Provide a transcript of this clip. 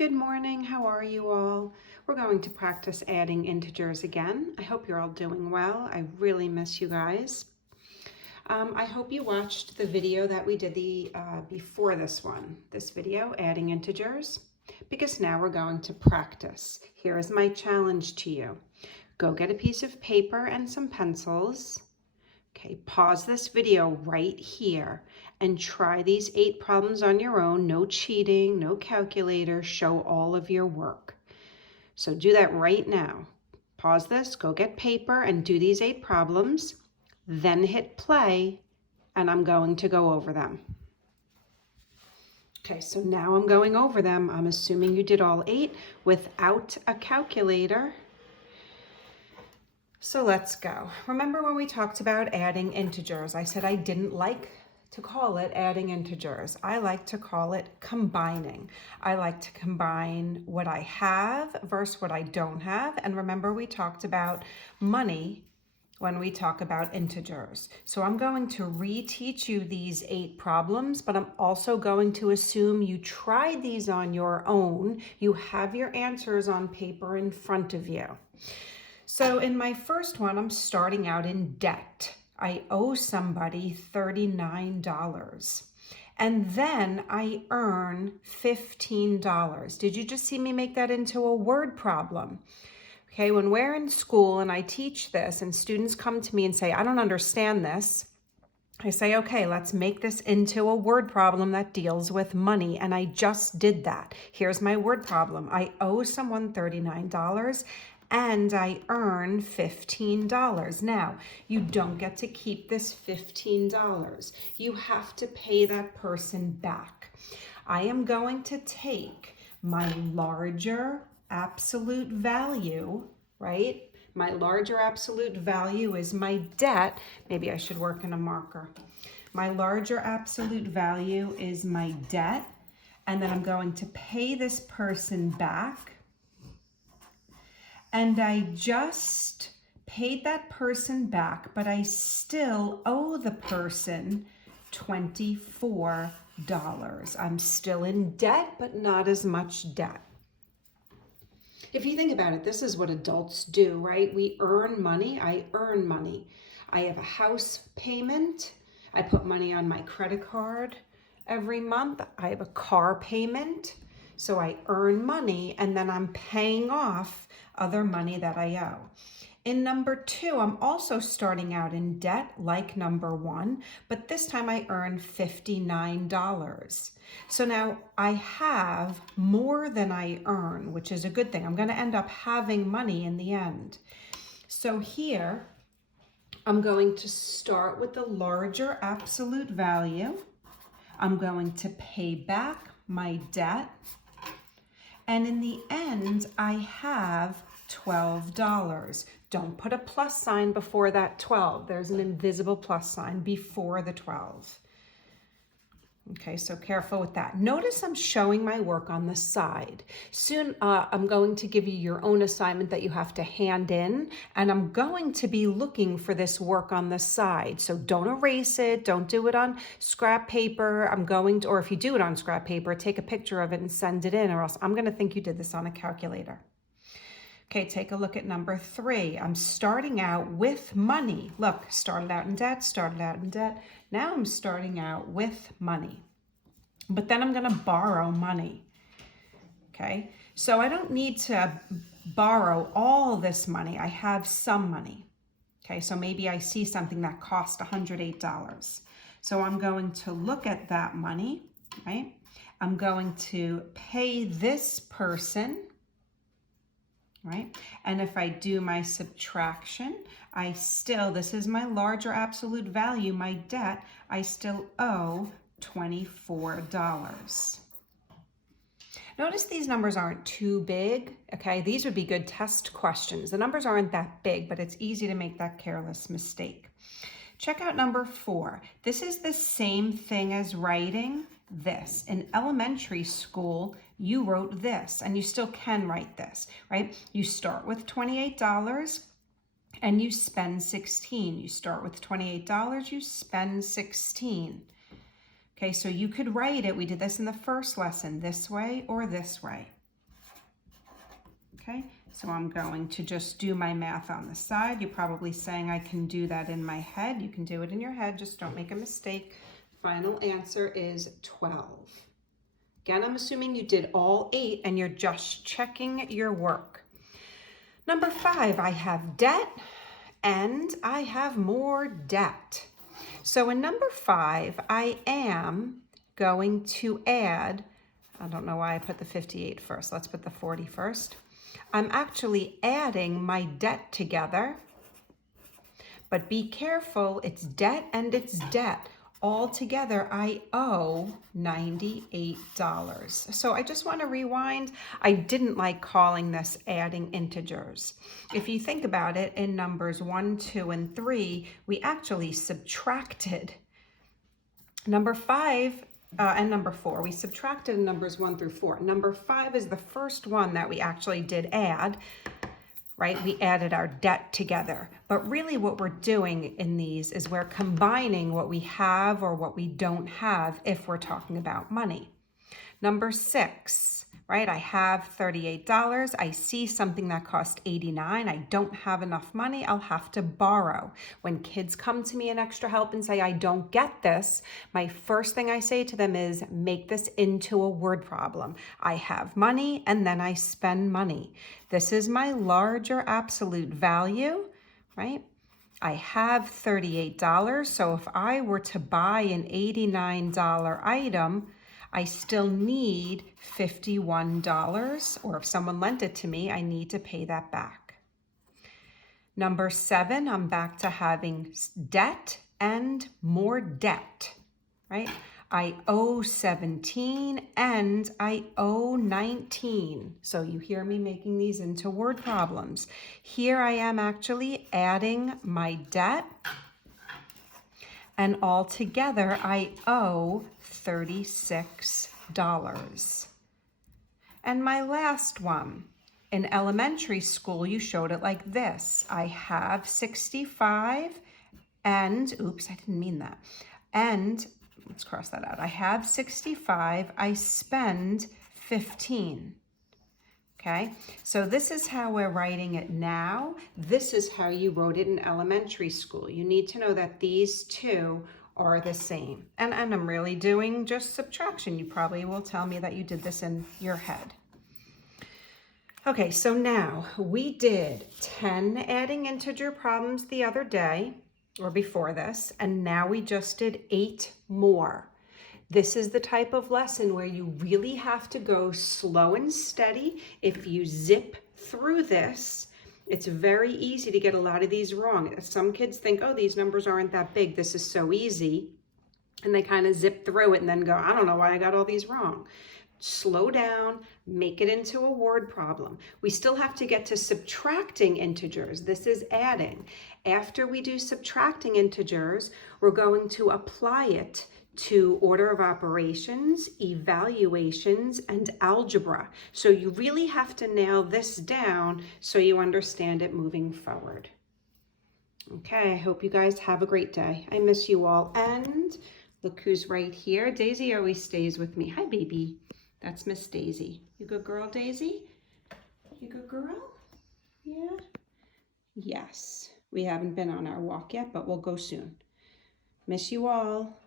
Good morning, how are you all? We're going to practice adding integers again. I hope you're all doing well. I really miss you guys. I hope you watched the video that we did before this video, adding integers, because now we're going to practice. Here is my challenge to you. Go get a piece of paper and some pencils. Okay, pause this video right here and try these 8 problems on your own. No cheating, no calculator. Show all of your work. So do that right now. Pause this, go get paper and do these 8 problems. Then hit play and I'm going to go over them. Okay, so now I'm going over them. I'm assuming you did all 8 without a calculator. So let's go. Remember when we talked about adding integers, I said I didn't like to call it adding integers. I like to call it combining. I like to combine what I have versus what I don't have. And remember we talked about money when we talk about integers. So I'm going to reteach you these 8 problems, but I'm also going to assume you tried these on your own. You have your answers on paper in front of you. So in my first one, I'm starting out in debt. I owe somebody $39. And then I earn $15. Did you just see me make that into a word problem? Okay, when we're in school and I teach this and students come to me and say, I don't understand this, I say, okay, let's make this into a word problem that deals with money. And I just did that. Here's my word problem. I owe someone $39 and I earn $15. Now, you don't get to keep this $15. You have to pay that person back. I am going to take my larger absolute value, right? My larger absolute value is my debt. Maybe I should work in a marker. My larger absolute value is my debt, and then I'm going to pay this person back. And I just paid that person back, but I still owe the person $24. I'm still in debt, but not as much debt. If you think about it, this is what adults do, right? We earn money. I earn money. I have a house payment. I put money on my credit card every month. I have a car payment. So I earn money and then I'm paying off other money that I owe. In number 2, I'm also starting out in debt like number 1, but this time I earn $59. So now I have more than I earn, which is a good thing. I'm going to end up having money in the end. So here, I'm going to start with the larger absolute value. I'm going to pay back my debt. And in the end, I have $12. Don't put a plus sign before that 12. There's an invisible plus sign before the 12. Okay, so careful with that. Notice I'm showing my work on the side. Soon I'm going to give you your own assignment that you have to hand in, and I'm going to be looking for this work on the side. So don't erase it, don't do it on scrap paper. Or if you do it on scrap paper, take a picture of it and send it in, or else I'm gonna think you did this on a calculator. Okay, take a look at number 3. I'm starting out with money. Look, started out in debt, started out in debt. Now I'm starting out with money. But then I'm going to borrow money. Okay, so I don't need to borrow all this money. I have some money. Okay, so maybe I see something that cost $108. So I'm going to look at that money, right? I'm going to pay this person. Right? And if I do my subtraction, this is my larger absolute value, my debt, I still owe $24. Notice these numbers aren't too big, okay? These would be good test questions. The numbers aren't that big, but it's easy to make that careless mistake. Check out number 4. This is the same thing as writing this. In elementary school, you wrote this, and you still can write this, right? You start with $28 and you spend $16. You start with $28, you spend $16. Okay, so you could write it, we did this in the first lesson, this way or this way. Okay, so I'm going to just do my math on the side. You're probably saying I can do that in my head. You can do it in your head, just don't make a mistake. Final answer is 12. Again, I'm assuming you did all 8 and you're just checking your work. Number 5, I have debt and I have more debt. So in number 5, I am going to add, I don't know why I put the 58 first. Let's put the 40 first. I'm actually adding my debt together, but be careful, it's debt and it's debt. All together, I owe $98. So I just want to rewind. I didn't like calling this adding integers. If you think about it, in numbers 1, 2, and 3, we actually subtracted. Number 5 and number 4, we subtracted numbers 1 through 4. Number 5 is the first one that we actually did add. Right? We added our debt together. But really what we're doing in these is we're combining what we have or what we don't have if we're talking about money. Number 6, right? I have $38. I see something that cost $89. I don't have enough money. I'll have to borrow. When kids come to me in extra help and say, I don't get this, my first thing I say to them is make this into a word problem. I have money and then I spend money. This is my larger absolute value, right? I have $38. So if I were to buy an $89 item, I still need $51, or if someone lent it to me, I need to pay that back. Number 7, I'm back to having debt and more debt, right? I owe 17 and I owe 19. So you hear me making these into word problems. Here I am actually adding my debt, and all together I owe $36. And my last one, in elementary school, you showed it like this. I have 65 and, oops, I didn't mean that. And let's cross that out. I have 65, I spend 15. Okay, so this is how we're writing it now. This is how you wrote it in elementary school. You need to know that these two are the same. And I'm really doing just subtraction. You probably will tell me that you did this in your head. Okay, so now we did 10 adding integer problems the other day, or before this, and now we just did 8 more. This is the type of lesson where you really have to go slow and steady. If you zip through this, it's very easy to get a lot of these wrong. Some kids think, oh, these numbers aren't that big. This is so easy. And they kind of zip through it and then go, I don't know why I got all these wrong. Slow down, make it into a word problem. We still have to get to subtracting integers. This is adding. After we do subtracting integers, we're going to apply it to order of operations, evaluations, and algebra. So you really have to nail this down so you understand it moving forward. Okay, I hope you guys have a great day. I miss you all. And look who's right here. Daisy always stays with me. Hi, baby. That's Miss Daisy. You good girl, Daisy? You good girl? Yeah? Yes. We haven't been on our walk yet, but we'll go soon. Miss you all.